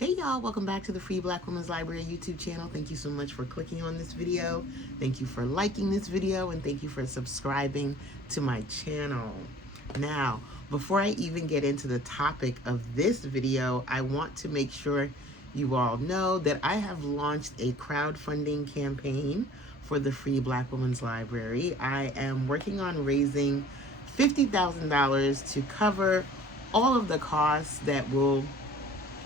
Hey y'all, welcome back to the Free Black Women's Library YouTube channel. Thank you so much for clicking on this video. Thank you for liking this video, and thank you for subscribing to my channel. Now, before I even get into the topic of this video, I want to make sure you all know that I have launched a crowdfunding campaign for the Free Black Women's Library. I am working on raising $50,000 to cover all of the costs that will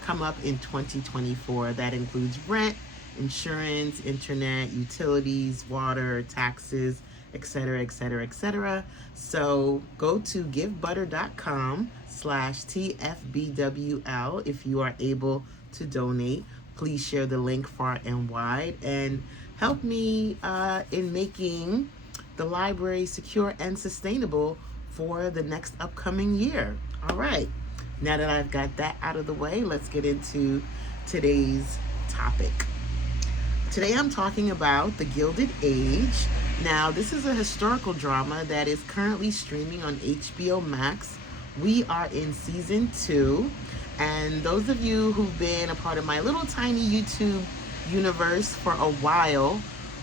come up in 2024. That includes rent, insurance, internet, utilities, water, taxes, etc., etc., etc. So go to givebutter.com/TFBWL if you are able to donate. Please share the link far and wide and help me in making the library secure and sustainable for the next upcoming year. All right. Now that I've got that out of the way, let's get into today's topic. Today I'm talking about The Gilded Age. Now, this is a historical drama that is currently streaming on HBO Max. We are in season 2, and those of you who've been a part of my little tiny YouTube universe for a while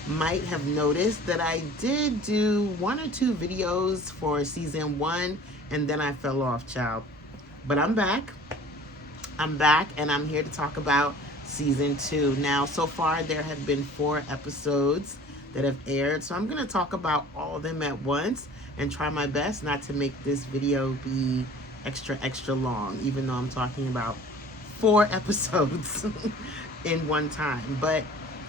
might have noticed that I did do 1 or 2 videos for season 1, and then I fell off, child. But I'm back, and I'm here to talk about season 2. Now, so far, there have been 4 episodes that have aired, so I'm going to talk about all of them at once and try my best not to make this video be extra long, even though I'm talking about 4 episodes in one time. But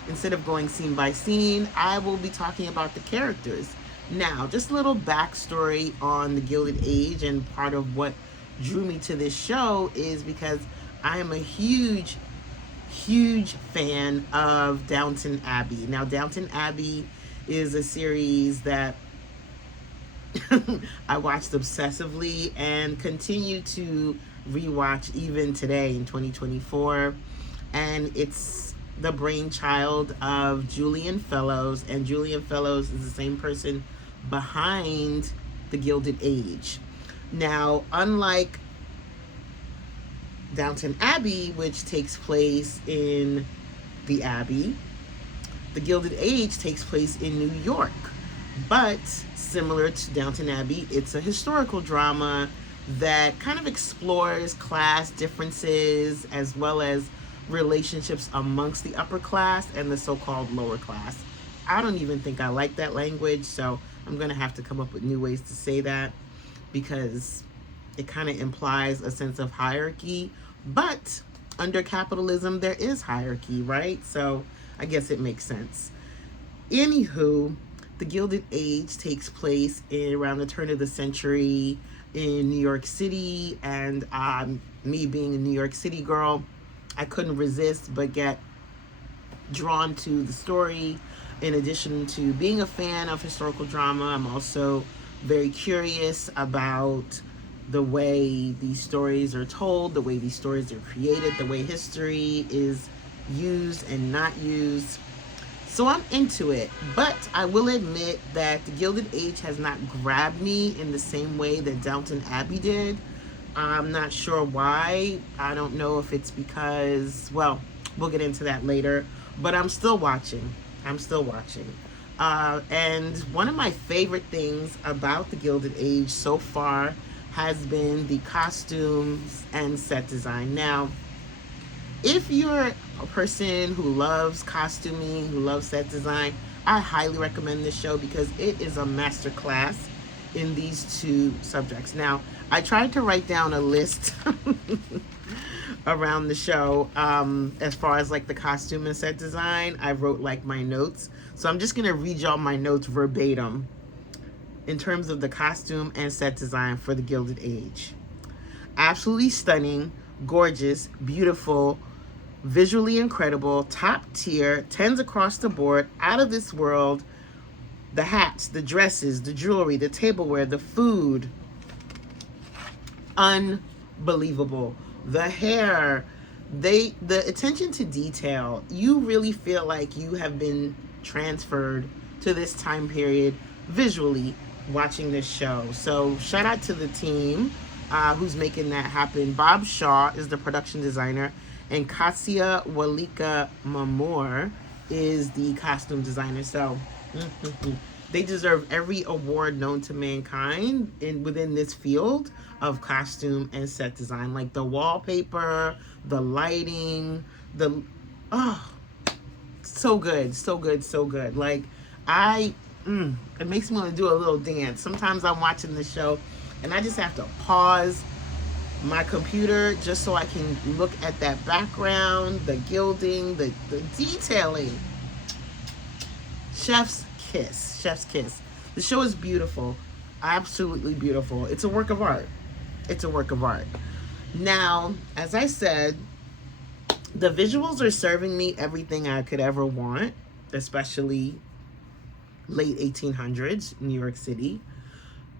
instead of going scene by scene, I will be talking about the characters. Now, just a little backstory on The Gilded Age, and part of what drew me to this show is because I am a huge fan of Downton Abbey. Now, Downton Abbey is a series that I watched obsessively and continue to rewatch even today in 2024. And it's the brainchild of Julian Fellowes, and Julian Fellowes is the same person behind The Gilded Age. Now, unlike Downton Abbey, which takes place in the Abbey, The Gilded Age takes place in New York. But similar to Downton Abbey, it's a historical drama that kind of explores class differences as well as relationships amongst the upper class and the so-called lower class. I don't even think I like that language, so I'm going to have to come up with new ways to say that, because it kind of implies a sense of hierarchy. But under capitalism, there is hierarchy, right? So I guess it makes sense. Anywho, The Gilded Age takes place around the turn of the century in New York City. And me being a New York City girl, I couldn't resist but get drawn to the story. In addition to being a fan of historical drama, I'm also very curious about the way these stories are told, the way these stories are created, the way history is used and not used. So I'm into it, but I will admit that The Gilded Age has not grabbed me in the same way that Downton Abbey did. I'm not sure why. I don't know if it's because, well, we'll get into that later, but I'm still watching. And one of my favorite things about The Gilded Age so far has been the costumes and set design. Now, if you're a person who loves costuming, who loves set design, I highly recommend this show because it is a masterclass in these 2 subjects. Now, I tried to write down a list around the show as far as like the costume and set design. I wrote like my notes, so I'm just gonna read y'all my notes verbatim in terms of the costume and set design for The Gilded Age. Absolutely stunning, gorgeous, beautiful, visually incredible, top tier, 10s across the board, out of this world. The hats, the dresses, the jewelry, the tableware, the food, unbelievable. The hair, the attention to detail, you really feel like you have been transferred to this time period visually watching this show. So shout out to the team who's making that happen. Bob Shaw is the production designer, and Kasia Walika Mamor is the costume designer. So they deserve every award known to mankind within this field of costume and set design, like the wallpaper, the lighting, the oh, so good, so good, so good. Like it makes me want to do a little dance. Sometimes I'm watching the show and I just have to pause my computer just so I can look at that background, the gilding, the detailing. Chef's kiss. Chef's kiss. The show is beautiful. Absolutely beautiful. It's a work of art. It's a work of art. Now, as I said, the visuals are serving me everything I could ever want, especially late 1800s, New York City.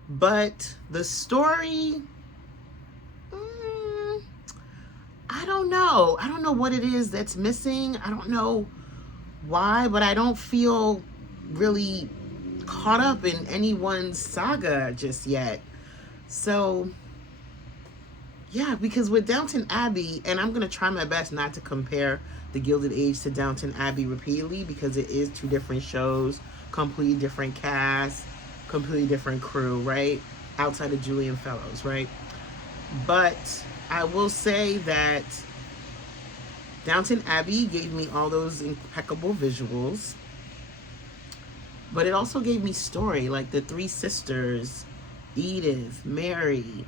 But the story, I don't know. I don't know what it is that's missing. I don't know why, but I don't feel really caught up in anyone's saga just yet. So, yeah, because with Downton Abbey, and I'm going to try my best not to compare The Gilded Age to Downton Abbey repeatedly because it is two different shows, completely different cast, completely different crew, right? Outside of Julian Fellows, right? But I will say that Downton Abbey gave me all those impeccable visuals, but it also gave me story, like the three sisters, Edith, Mary.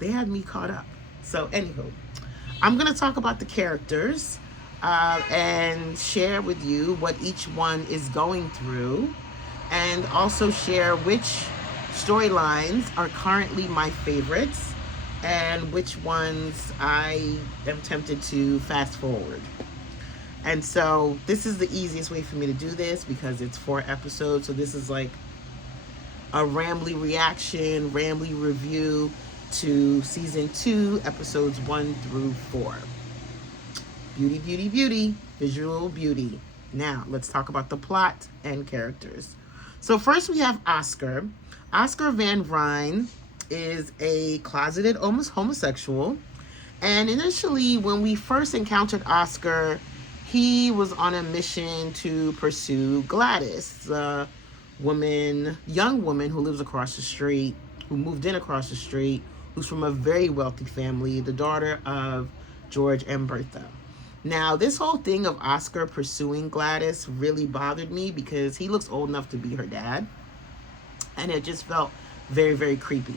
They had me caught up. So anywho, I'm going to talk about the characters and share with you what each one is going through, and also share which storylines are currently my favorites and which ones I am tempted to fast forward. And so this is the easiest way for me to do this because it's 4 episodes. So this is like a Rambly reaction, Rambly review to season 2, episodes 1 through 4. Beauty, beauty, beauty, visual beauty. Now let's talk about the plot and characters. So first we have Oscar. Oscar Van Ryn is a closeted, almost homosexual. And initially, when we first encountered Oscar, he was on a mission to pursue Gladys, the young woman who lives across the street, who moved in across the street, who's from a very wealthy family, the daughter of George and Bertha. Now, this whole thing of Oscar pursuing Gladys really bothered me because he looks old enough to be her dad. And it just felt very, very creepy.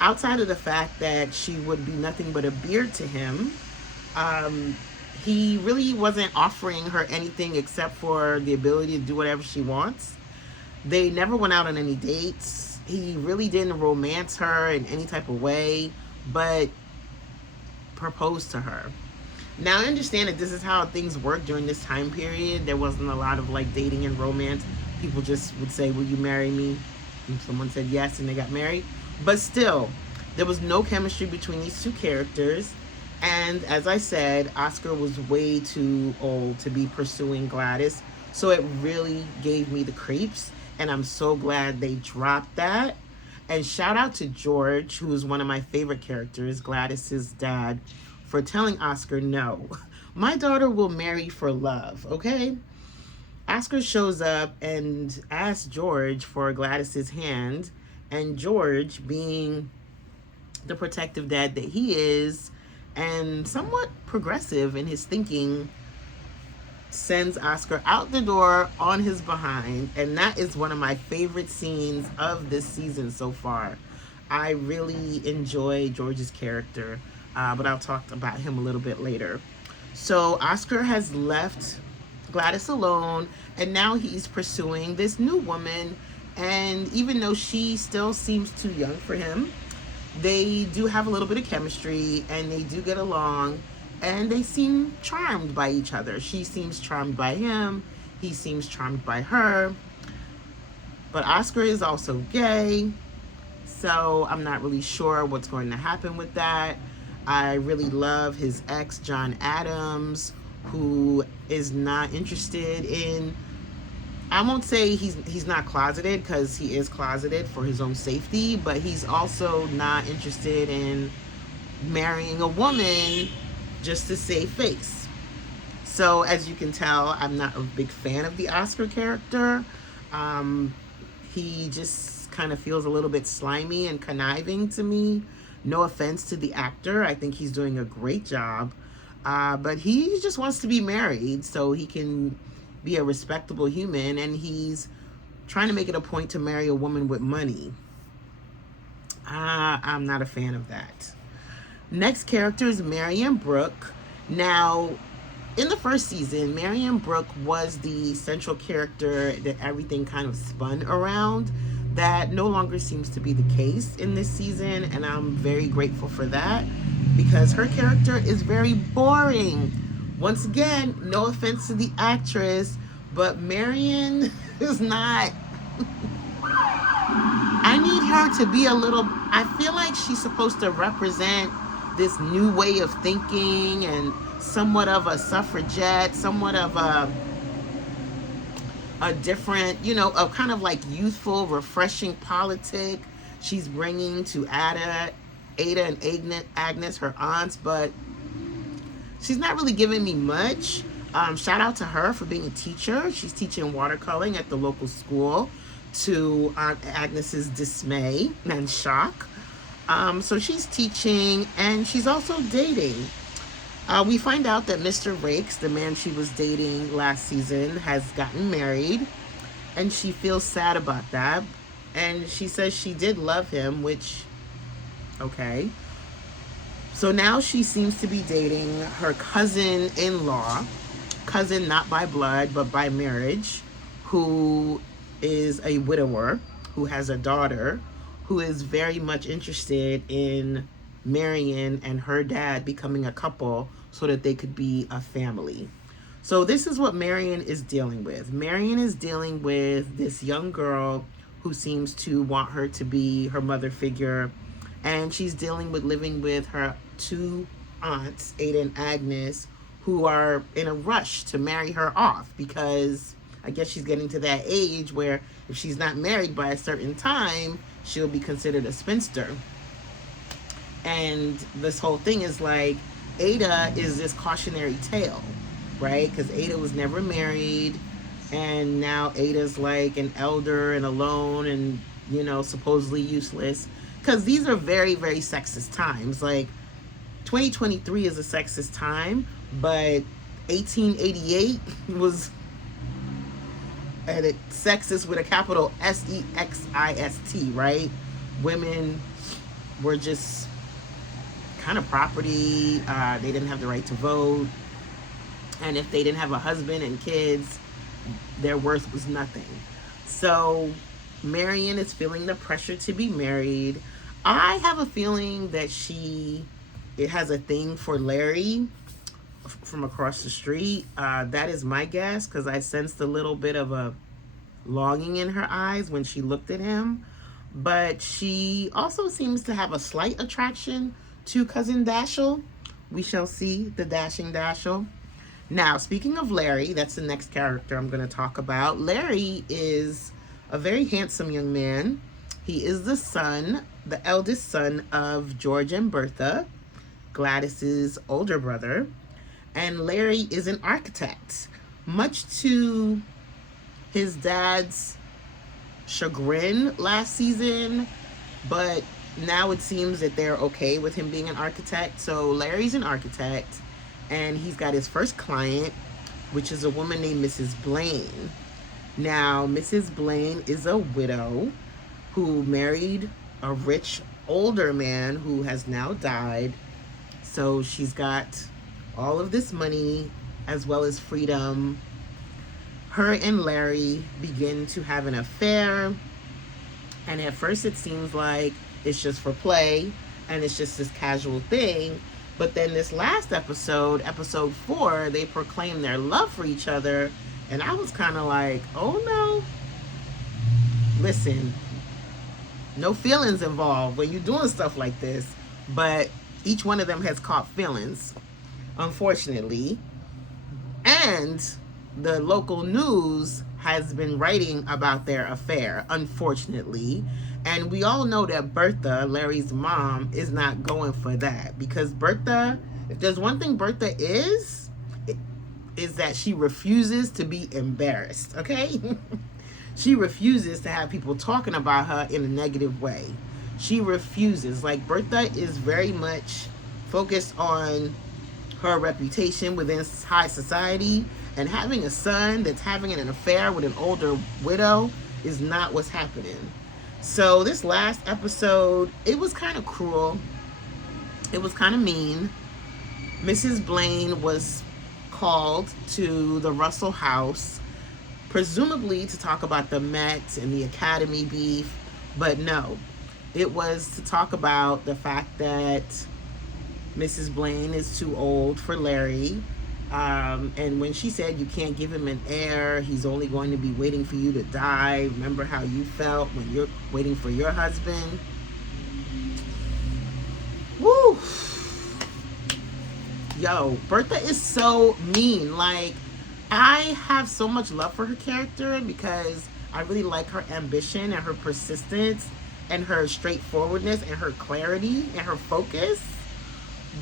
Outside of the fact that she would be nothing but a beard to him, he really wasn't offering her anything except for the ability to do whatever she wants. They never went out on any dates. He really didn't romance her in any type of way, but proposed to her. Now, I understand that this is how things work during this time period. There wasn't a lot of like dating and romance. People just would say, "Will you marry me?" And someone said yes, and they got married. But still, there was no chemistry between these two characters. And as I said, Oscar was way too old to be pursuing Gladys. So it really gave me the creeps. And I'm so glad they dropped that. And shout out to George, who is one of my favorite characters, Gladys's dad, for telling Oscar, no, my daughter will marry for love, okay? Oscar shows up and asks George for Gladys's hand. And George, being the protective dad that he is, and somewhat progressive in his thinking, sends Oscar out the door on his behind. And that is one of my favorite scenes of this season so far. I really enjoy George's character, but I'll talk about him a little bit later. So Oscar has left Gladys alone, and now he's pursuing this new woman. And even though she still seems too young for him, they do have a little bit of chemistry and they do get along, and they seem charmed by each other. She seems charmed by him. He seems charmed by her. But Oscar is also gay, so I'm not really sure what's going to happen with that. I really love his ex, John Adams, who is not interested in, I won't say he's not closeted, because he is closeted for his own safety, but he's also not interested in marrying a woman just to save face. So as you can tell, I'm not a big fan of the Oscar character. Um, he just kind of feels a little bit slimy and conniving to me. No offense to the actor. I think he's doing a great job. But he just wants to be married so he can be a respectable human, and he's trying to make it a point to marry a woman with money. I'm not a fan of that. Next character is Marion Brooke. Now, in the first season, Marion Brooke was the central character that everything kind of spun around. That no longer seems to be the case in this season, and I'm very grateful for that because her character is very boring. Once again, no offense to the actress, but Marion is not. I need her to be a little. I feel like she's supposed to represent this new way of thinking and somewhat of a suffragette, somewhat of a different, a kind of like youthful, refreshing politic she's bringing to Ada and Agnes, her aunts, but she's not really giving me much. Shout out to her for being a teacher. She's teaching watercoloring at the local school to Aunt Agnes's dismay and shock. So she's teaching and she's also dating. We find out that Mr. Rakes, the man she was dating last season, has gotten married, and she feels sad about that. And she says she did love him, which, okay. So now she seems to be dating her cousin-in-law, cousin not by blood, but by marriage, who is a widower, who has a daughter, who is very much interested in Marion and her dad becoming a couple so that they could be a family. So this is what Marion is dealing with. Marion is dealing with this young girl who seems to want her to be her mother figure, and she's dealing with living with her two aunts, Ada and Agnes, who are in a rush to marry her off because I guess she's getting to that age where if she's not married by a certain time, she'll be considered a spinster. And this whole thing is like, Ada is this cautionary tale, right? Because Ada was never married, and now Ada's like an elder and alone and, supposedly useless. Because these are very, very sexist times. Like, 2023 is a sexist time, but 1888 was a sexist with a capital SEXIST, right? Women were just kind of property. They didn't have the right to vote, and if they didn't have a husband and kids, their worth was nothing. So Marion is feeling the pressure to be married. I have a feeling that it has a thing for Larry from across the street. That is my guess, because I sensed a little bit of a longing in her eyes when she looked at him. But she also seems to have a slight attraction to Cousin Dashiell. We shall see the dashing Dashiell. Now, speaking of Larry, that's the next character I'm going to talk about. Larry is a very handsome young man. He is the eldest son of George and Bertha, Gladys's older brother. And Larry is an architect, much to his dad's chagrin last season, but now it seems that they're okay with him being an architect. So Larry's an architect, and he's got his first client, which is a woman named Mrs. Blaine. Now, Mrs. Blaine is a widow who married a rich older man who has now died. So she's got all of this money as well as freedom. Her and Larry begin to have an affair, and at first it seems like it's just for play and it's just this casual thing. But then this last episode 4, they proclaim their love for each other, and I was kind of like, oh no. Listen, no feelings involved when you're doing stuff like this, but each one of them has caught feelings, unfortunately. And the local news has been writing about their affair, unfortunately. And we all know that Bertha, Larry's mom, is not going for that, because Bertha If there's one thing Bertha is that she refuses to be embarrassed, okay? She refuses to have people talking about her in a negative way. She refuses. Like, Bertha is very much focused on her reputation within high society, and having a son that's having an affair with an older widow is not what's happening. So this last episode, it was kind of cruel. It was kind of mean. Mrs. Blaine was called to the Russell house, presumably to talk about the Met and the Academy beef, but no. It was to talk about the fact that Mrs. Blaine is too old for Larry. And when she said you can't give him an heir, he's only going to be waiting for you to die. Remember how you felt when you're waiting for your husband? Woo! Yo, Bertha is so mean. Like, I have so much love for her character because I really like her ambition and her persistence and her straightforwardness and her clarity and her focus.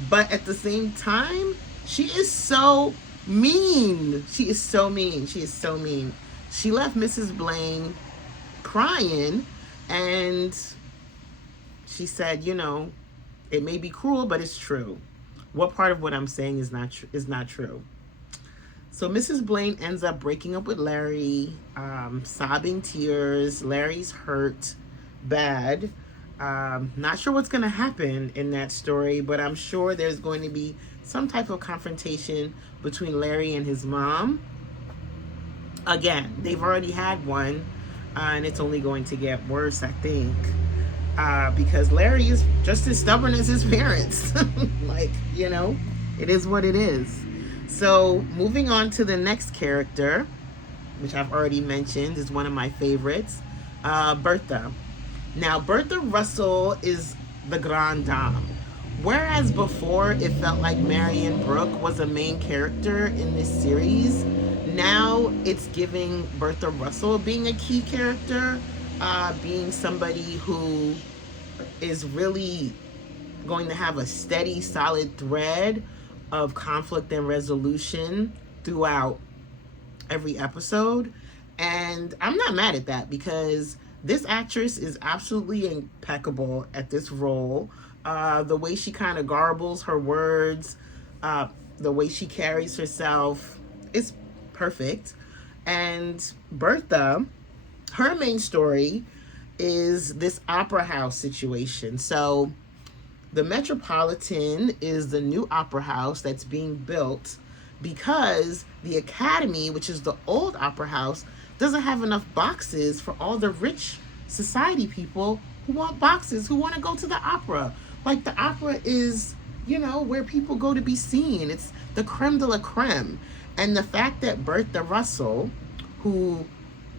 But at the same time, she is so mean. She is so mean. She is so mean. She left Mrs. Blaine crying, and she said, you know, it may be cruel, but it's true. What part of what I'm saying is not true? So Mrs. Blaine ends up breaking up with Larry, sobbing tears. Larry's hurt bad. Not sure what's going to happen in that story, but I'm sure there's going to be some type of confrontation between Larry and his mom. Again, they've already had one, and it's only going to get worse, I think, because Larry is just as stubborn as his parents. Like, you know, it is what it is. So moving on to the next character, which I've already mentioned is one of my favorites, Bertha. Now, Bertha Russell is the grande dame. Whereas before it felt like Marion Brooke was a main character in this series, now it's giving Bertha Russell being a key character, being somebody who is really going to have a steady, solid thread of conflict and resolution throughout every episode. And I'm not mad at that because this actress is absolutely impeccable at this role. The way she kind of garbles her words, the way she carries herself is perfect. And Bertha, her main story is this opera house situation. So the Metropolitan is the new opera house that's being built because the Academy, which is the old opera house, doesn't have enough boxes for all the rich society people who want boxes, who want to go to the opera. Like, the opera is, you know, where people go to be seen. It's the creme de la creme. And the fact that Bertha Russell, who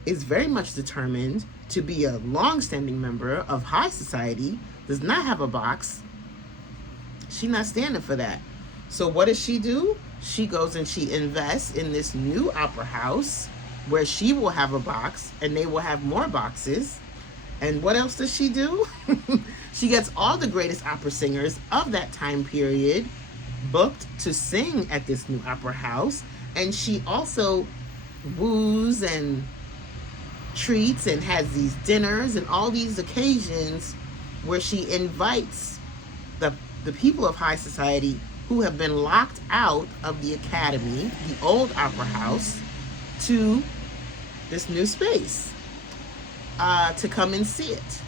is very much determined to be a long-standing member of high society, does not have a box, she's not standing for that. So what does she do? She goes and she invests in this new opera house where she will have a box and they will have more boxes. And what else does she do? She gets all the greatest opera singers of that time period booked to sing at this new opera house. And she also woos and treats and has these dinners and all these occasions where she invites the people of high society who have been locked out of the Academy, the old opera house, to this new space to come and see it.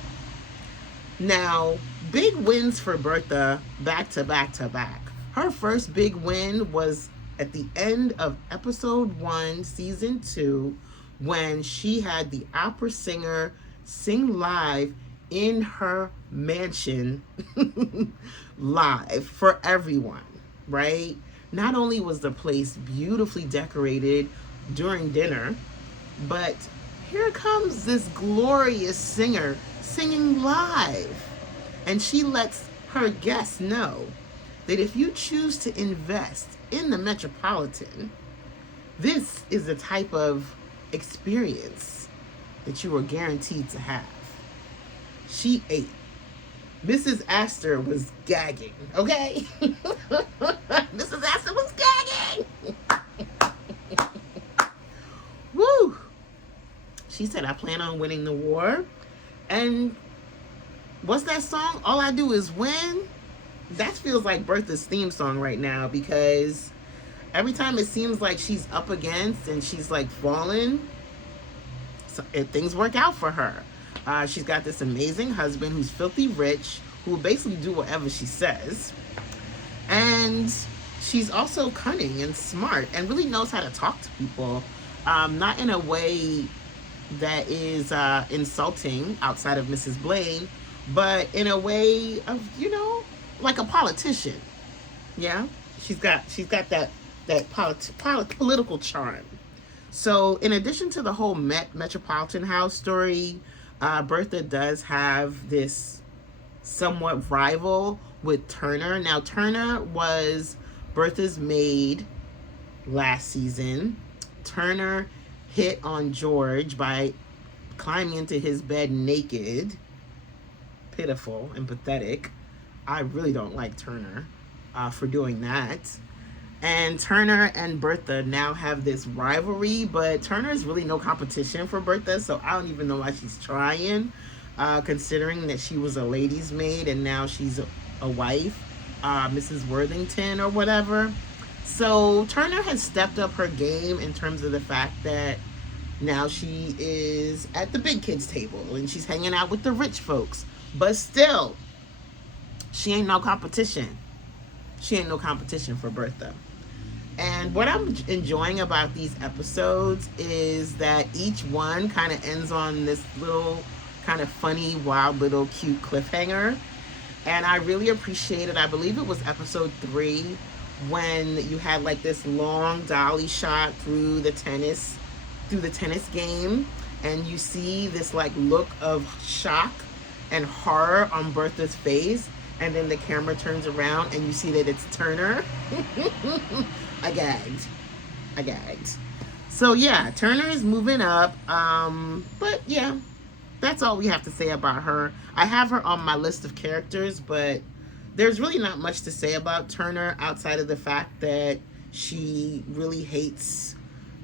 Now, big wins for Bertha back to back to back. Her first big win was at the end of episode 1, season 2, when she had the opera singer sing live in her mansion live for everyone, right? Not only was the place beautifully decorated during dinner, but here comes this glorious singer singing live. And she lets her guests know that if you choose to invest in the Metropolitan, this is the type of experience that you are guaranteed to have. She ate. Mrs. Astor was gagging, okay? said, I plan on winning the war. And what's that song? All I do is win. That feels like Bertha's theme song right now, because every time it seems like she's up against and she's like falling, so things work out for her. She's got this amazing husband who's filthy rich, who will basically do whatever she says. And she's also cunning and smart and really knows how to talk to people. Not in a way that is insulting outside of Mrs. Blaine, but in a way of, like a politician. Yeah, she's got that political charm. So in addition to the whole Metropolitan House story, Bertha does have this somewhat rival with Turner. Now, Turner was Bertha's maid last season. Turner hit on George by climbing into his bed naked. Pitiful and pathetic. I really don't like Turner for doing that. And Turner and Bertha now have this rivalry, but Turner is really no competition for Bertha, so I don't even know why she's trying, considering that she was a lady's maid and now she's a wife, Mrs. Worthington or whatever. So Turner has stepped up her game in terms of the fact that now she is at the big kids table and she's hanging out with the rich folks. But still, she ain't no competition. She ain't no competition for Bertha. And what I'm enjoying about these episodes is that each one kind of ends on this little kind of funny, wild, little cute cliffhanger. And I really appreciate it. I believe it was episode 3 when you had like this long dolly shot through the tennis game, and you see this like look of shock and horror on Bertha's face, and then the camera turns around and you see that it's Turner. I gagged. So yeah, Turner is moving up. But yeah, that's all we have to say about her. I have her on my list of characters, but there's really not much to say about Turner outside of the fact that she really hates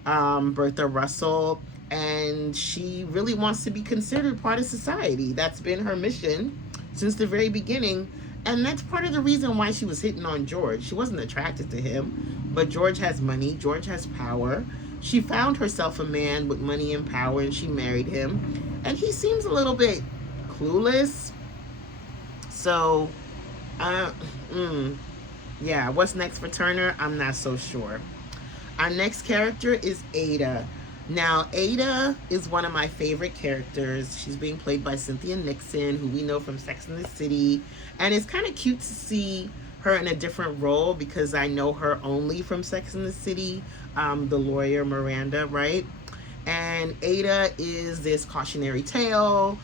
Bertha Russell, and she really wants to be considered part of society. That's been her mission since the very beginning. And that's part of the reason why she was hitting on George. She wasn't attracted to him, but George has money. George has power. She found herself a man with money and power, and she married him. And he seems a little bit clueless. So, yeah, what's next for Turner? I'm not so sure. Our next character is Ada. Now, Ada is one of my favorite characters. She's being played by Cynthia Nixon, who we know from Sex and the City. And it's kind of cute to see her in a different role because I know her only from Sex and the City, the lawyer Miranda, right? And Ada is this cautionary tale.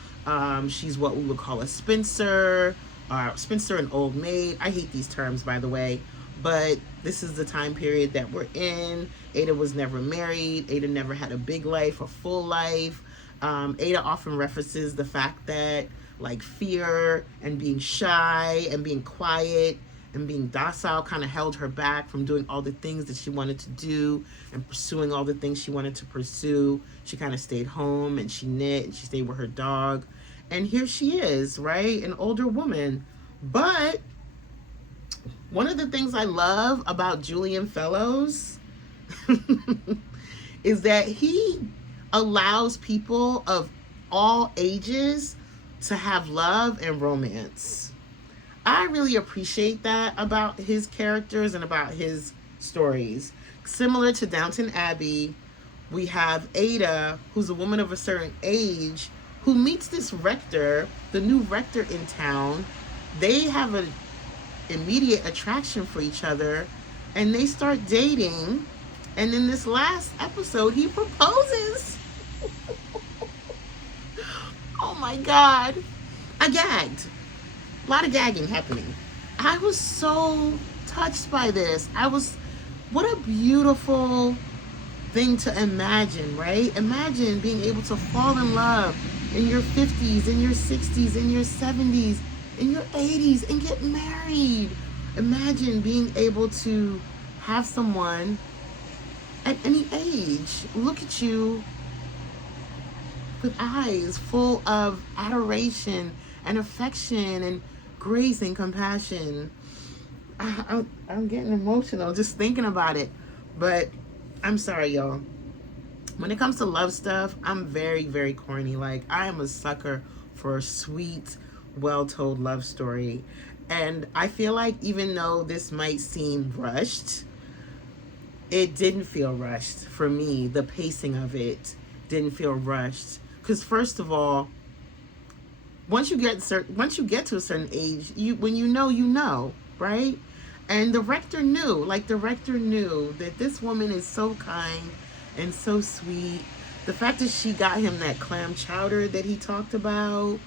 She's what we would call a spinster and old maid. I hate these terms, by the way. But this is the time period that we're in. Ada was never married. Ada never had a big life, a full life. Ada often references the fact that like fear and being shy and being quiet and being docile kind of held her back from doing all the things that she wanted to do and pursuing all the things she wanted to pursue. She kind of stayed home and she knit and she stayed with her dog. And here she is, right? An older woman. But one of the things I love about Julian Fellows is that he allows people of all ages to have love and romance. I really appreciate that about his characters and about his stories. Similar to Downton Abbey, we have Ada, who's a woman of a certain age, who meets this rector, the new rector in town. They have an immediate attraction for each other, and they start dating. And in this last episode, he proposes. Oh my God. I gagged. A lot of gagging happening. I was so touched by this. What a beautiful thing to imagine, right? Imagine being able to fall in love in your 50s, in your 60s, in your 70s, in your 80s, and get married. Imagine being able to have someone at any age look at you with eyes full of adoration and affection and grace and compassion. I'm getting emotional just thinking about it. But I'm sorry, y'all. When it comes to love stuff, I'm very, very corny. Like, I am a sucker for a sweet, well-told love story. And I feel like even though this might seem rushed, it didn't feel rushed for me. The pacing of it didn't feel rushed. Because first of all, once you get to a certain age, when you know, right? And the rector knew that this woman is so kind and so sweet. The fact that she got him that clam chowder that he talked about,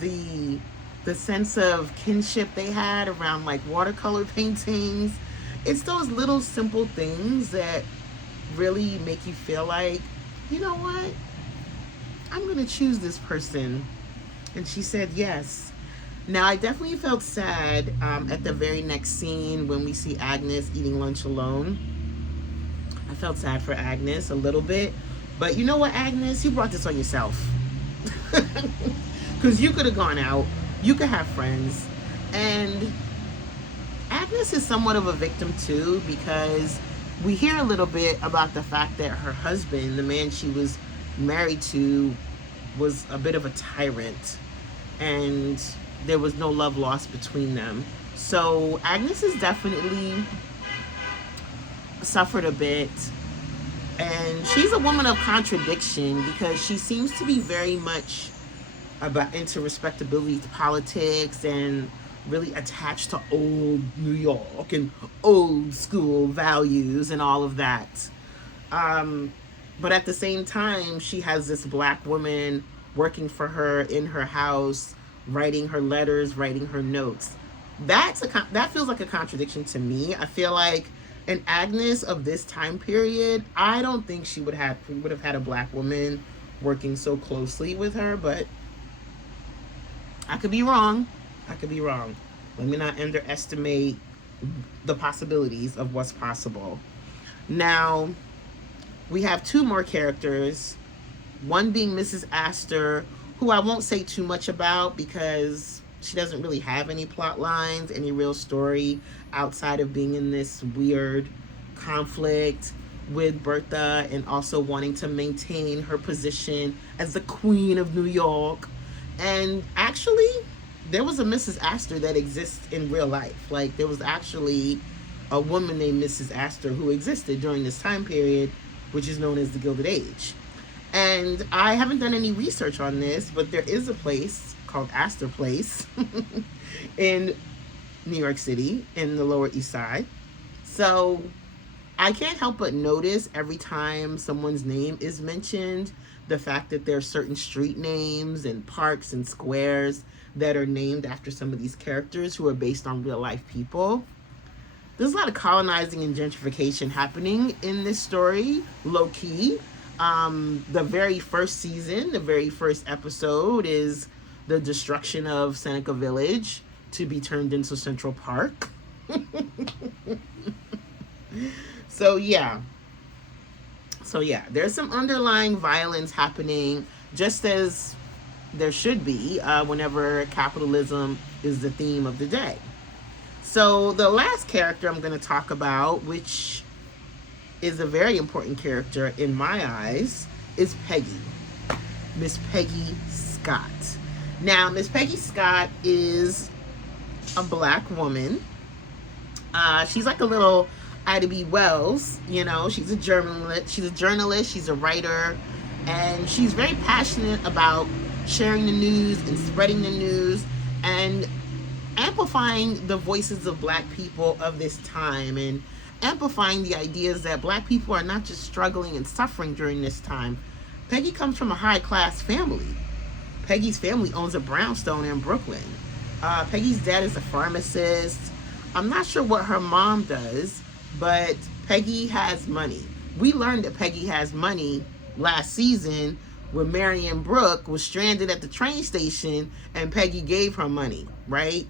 the sense of kinship they had around like watercolor paintings. It's those little simple things that really make you feel like, you know what? I'm going to choose this person. And she said yes. Now, I definitely felt sad at the very next scene when we see Agnes eating lunch alone. I felt sad for Agnes a little bit. But you know what, Agnes? You brought this on yourself. Because you could have gone out. You could have friends. And Agnes is somewhat of a victim too, because we hear a little bit about the fact that her husband, the man she was married to, was a bit of a tyrant. And there was no love lost between them. So Agnes has definitely suffered a bit. And she's a woman of contradiction because she seems to be very much into respectability politics and really attached to old New York and old school values and all of that. But at the same time, she has this black woman working for her in her house, writing her letters, writing her notes. That feels like a contradiction to me. I feel like an Agnes of this time period, I don't think she would have had a black woman working so closely with her, but I could be wrong. Let me not underestimate the possibilities of what's possible. Now, we have two more characters, one being Mrs. Astor, who I won't say too much about because she doesn't really have any plot lines, any real story outside of being in this weird conflict with Bertha and also wanting to maintain her position as the Queen of New York. And actually, there was a Mrs. Astor that exists in real life. Like, there was actually a woman named Mrs. Astor who existed during this time period, which is known as the Gilded Age. And I haven't done any research on this, but there is a place called Astor Place in New York City, in the Lower East Side. So I can't help but notice every time someone's name is mentioned, the fact that there are certain street names and parks and squares that are named after some of these characters who are based on real life people. There's a lot of colonizing and gentrification happening in this story, low key. The very first season, the very first episode is the destruction of Seneca Village to be turned into Central Park. So yeah, there's some underlying violence happening, just as there should be whenever capitalism is the theme of the day. So the last character I'm going to talk about, which is a very important character in my eyes, is Peggy. Miss Peggy Scott. Now, Miss Peggy Scott is a black woman. She's like a little Ida B. Wells, you know. She's a journalist, she's a writer, and she's very passionate about sharing the news and spreading the news and amplifying the voices of black people of this time and amplifying the ideas that black people are not just struggling and suffering during this time. Peggy comes from a high-class family. Peggy's family owns a brownstone in Brooklyn. Peggy's dad is a pharmacist. I'm not sure what her mom does, but Peggy has money. We learned that Peggy has money last season when Marion Brooke was stranded at the train station and Peggy gave her money, right?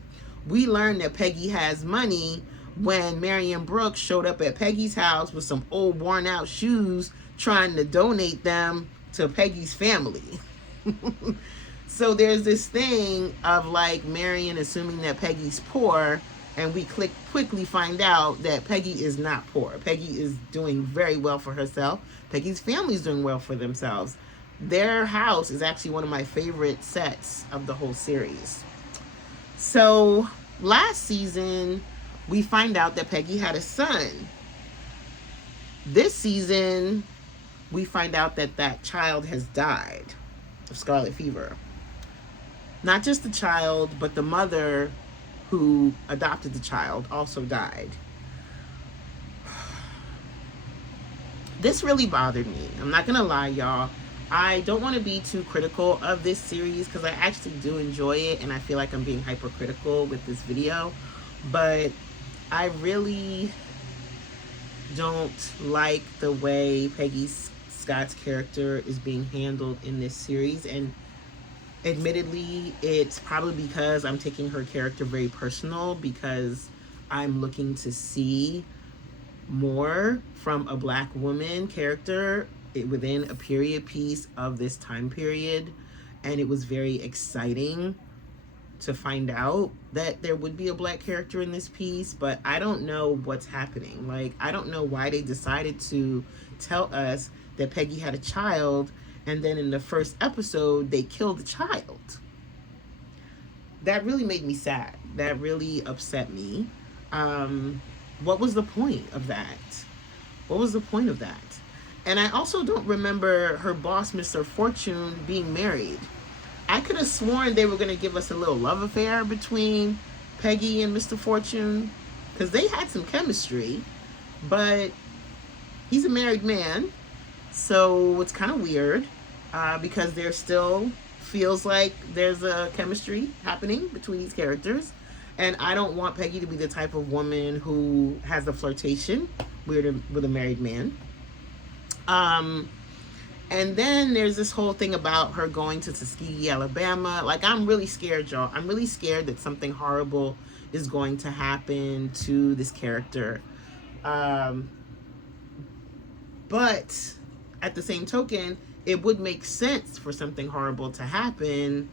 We learned that Peggy has money when Marion Brooke showed up at Peggy's house with some old worn out shoes trying to donate them to Peggy's family. So there's this thing of like Marion assuming that Peggy's poor, and we quickly find out that Peggy is not poor. Peggy is doing very well for herself. Peggy's family is doing well for themselves. Their house is actually one of my favorite sets of the whole series. So last season, we find out that Peggy had a son. This season, we find out that that child has died of scarlet fever. Not just the child, but the mother who adopted the child also died. This really bothered me. I'm not going to lie, y'all. I don't want to be too critical of this series because I actually do enjoy it, and I feel like I'm being hypercritical with this video. But I really don't like the way Peggy Scott's character is being handled in this series. And admittedly, it's probably because I'm taking her character very personal, because I'm looking to see more from a black woman character within a period piece of this time period. And it was very exciting to find out that there would be a black character in this piece, but I don't know what's happening. Like, I don't know why they decided to tell us that Peggy had a child, and then in the first episode they killed the child. That really made me sad. That really upset me. What was the point of that? What was the point of that? And I also don't remember her boss, Mr. Fortune, being married. I could have sworn they were going to give us a little love affair between Peggy and Mr. Fortune, because they had some chemistry, but he's a married man, so it's kind of weird, because there still feels like there's a chemistry happening between these characters. And I don't want Peggy to be the type of woman who has a flirtation with a married man. And then there's this whole thing about her going to Tuskegee, Alabama. Like, I'm really scared, y'all. I'm really scared that something horrible is going to happen to this character. But at the same token, it would make sense for something horrible to happen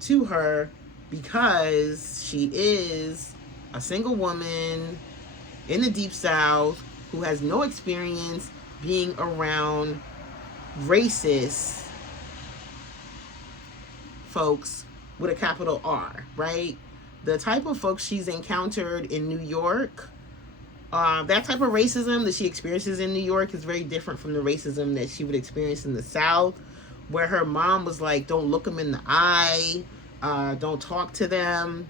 to her, because she is a single woman in the Deep South who has no experience being around racist folks with a capital R, right? The type of folks she's encountered in New York, that type of racism that she experiences in New York is very different from the racism that she would experience in the South, where her mom was like, don't look them in the eye, don't talk to them.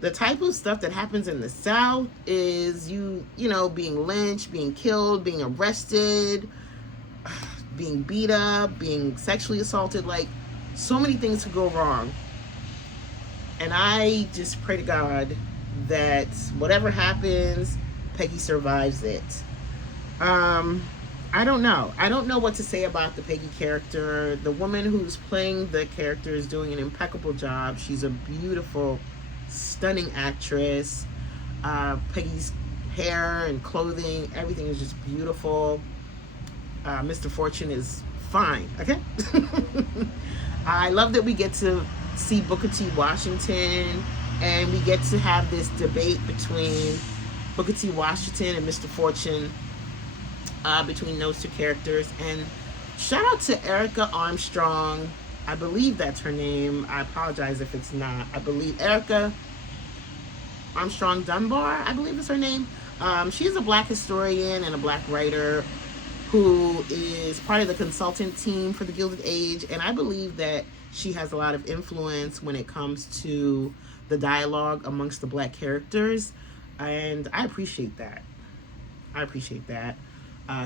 The type of stuff that happens in the South is you know, being lynched, being killed, being arrested, being beat up, being sexually assaulted. Like, so many things could go wrong. And I just pray to God that whatever happens, Peggy survives it. I don't know. I don't know what to say about the Peggy character. The woman who's playing the character is doing an impeccable job. She's a beautiful, stunning actress. Peggy's hair and clothing, everything is just beautiful. Mr. Fortune is fine, okay? I love that we get to see Booker T. Washington, and we get to have this debate between Booker T. Washington and Mr. Fortune, between those two characters. And shout out to Erica Armstrong. I believe that's her name. I apologize if it's not. I believe Erica Armstrong Dunbar, I believe is her name. She's a black historian and a black writer who is part of the consultant team for the Gilded Age, and I believe that she has a lot of influence when it comes to the dialogue amongst the black characters, and I appreciate that.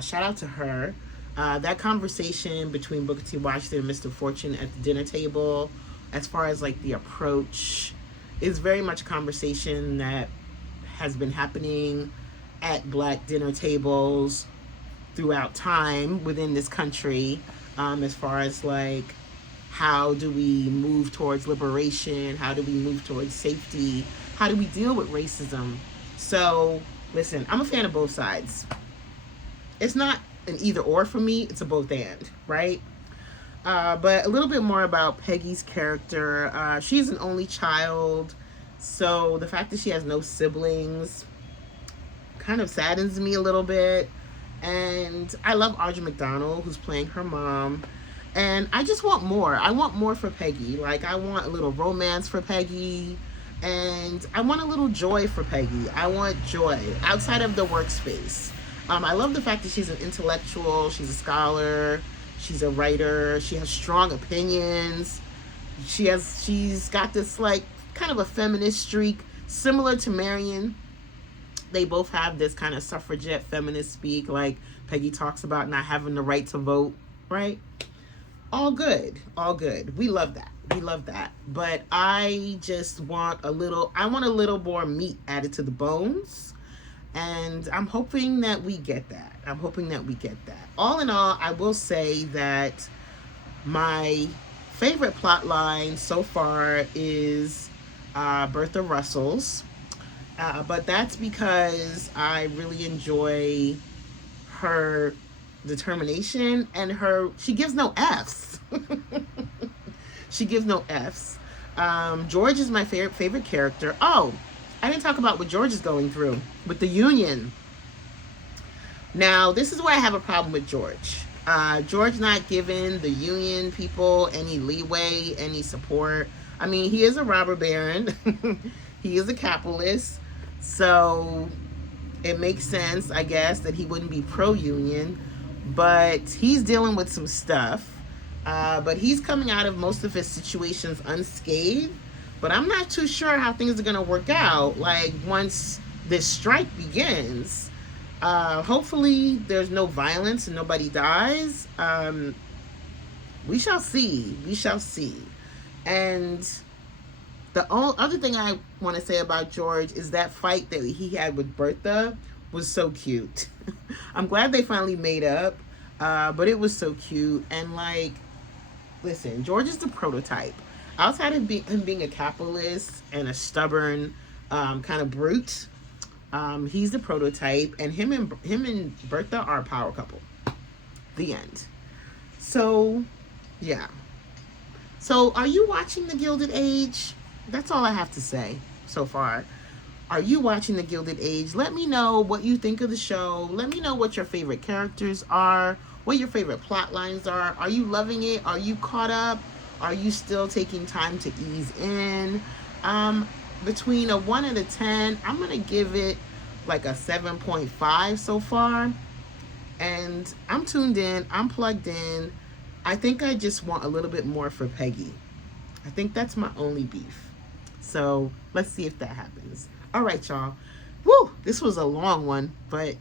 Shout out to her. That conversation between Booker T. Washington and Mr. Fortune at the dinner table, as far as like the approach, is very much a conversation that has been happening at black dinner tables throughout time within this country, as far as like, how do we move towards liberation? How do we move towards safety? How do we deal with racism? So listen, I'm a fan of both sides. It's not an either or for me, it's a both and, right? But a little bit more about Peggy's character. She's an only child, so the fact that she has no siblings kind of saddens me a little bit. And I love Audra McDonald, who's playing her mom. And I just want more. I want more for Peggy. Like, I want a little romance for Peggy. And I want a little joy for Peggy. I want joy outside of the workspace. I love the fact that she's an intellectual, she's a scholar, she's a writer, she has strong opinions. She's got this like kind of a feminist streak, similar to Marion. They both have this kind of suffragette feminist speak, like Peggy talks about not having the right to vote, right? All good, all good. We love that. We love that. But I just want a little more meat added to the bones. And I'm hoping that we get that. I'm hoping that we get that. All in all, I will say that my favorite plot line so far is Bertha Russell's. But that's because I really enjoy her determination and she gives no F's. She gives no F's. George is my favorite character. Oh, I didn't talk about what George is going through with the union. Now, this is where I have a problem with George. George not giving the union people any leeway, any support. I mean, he is a robber baron. He is a capitalist. So it makes sense, I guess, that he wouldn't be pro-union. But he's dealing with some stuff. But he's coming out of most of his situations unscathed. But I'm not too sure how things are going to work out. Like, once this strike begins, hopefully there's no violence and nobody dies. We shall see. We shall see. And the other thing I want to say about George is that fight that he had with Bertha was so cute. I'm glad they finally made up. But it was so cute. And, like, listen, George is the prototype. Outside of him being a capitalist and a stubborn kind of brute, he's the prototype, and him and Bertha are a power couple. The end. So, yeah. So, are you watching The Gilded Age? That's all I have to say so far. Are you watching The Gilded Age? Let me know what you think of the show. Let me know what your favorite characters are, what your favorite plot lines are. Are you loving it? Are you caught up? Are you still taking time to ease in? Between a 1 and a 10, I'm going to give it like a 7.5 so far. And I'm tuned in. I'm plugged in. I think I just want a little bit more for Peggy. I think that's my only beef. So let's see if that happens. All right, y'all. Woo! This was a long one, but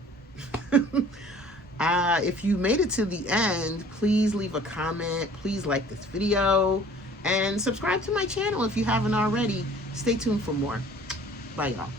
if you made it to the end, please leave a comment. Please like this video and subscribe to my channel if you haven't already. Stay tuned for more. Bye, y'all.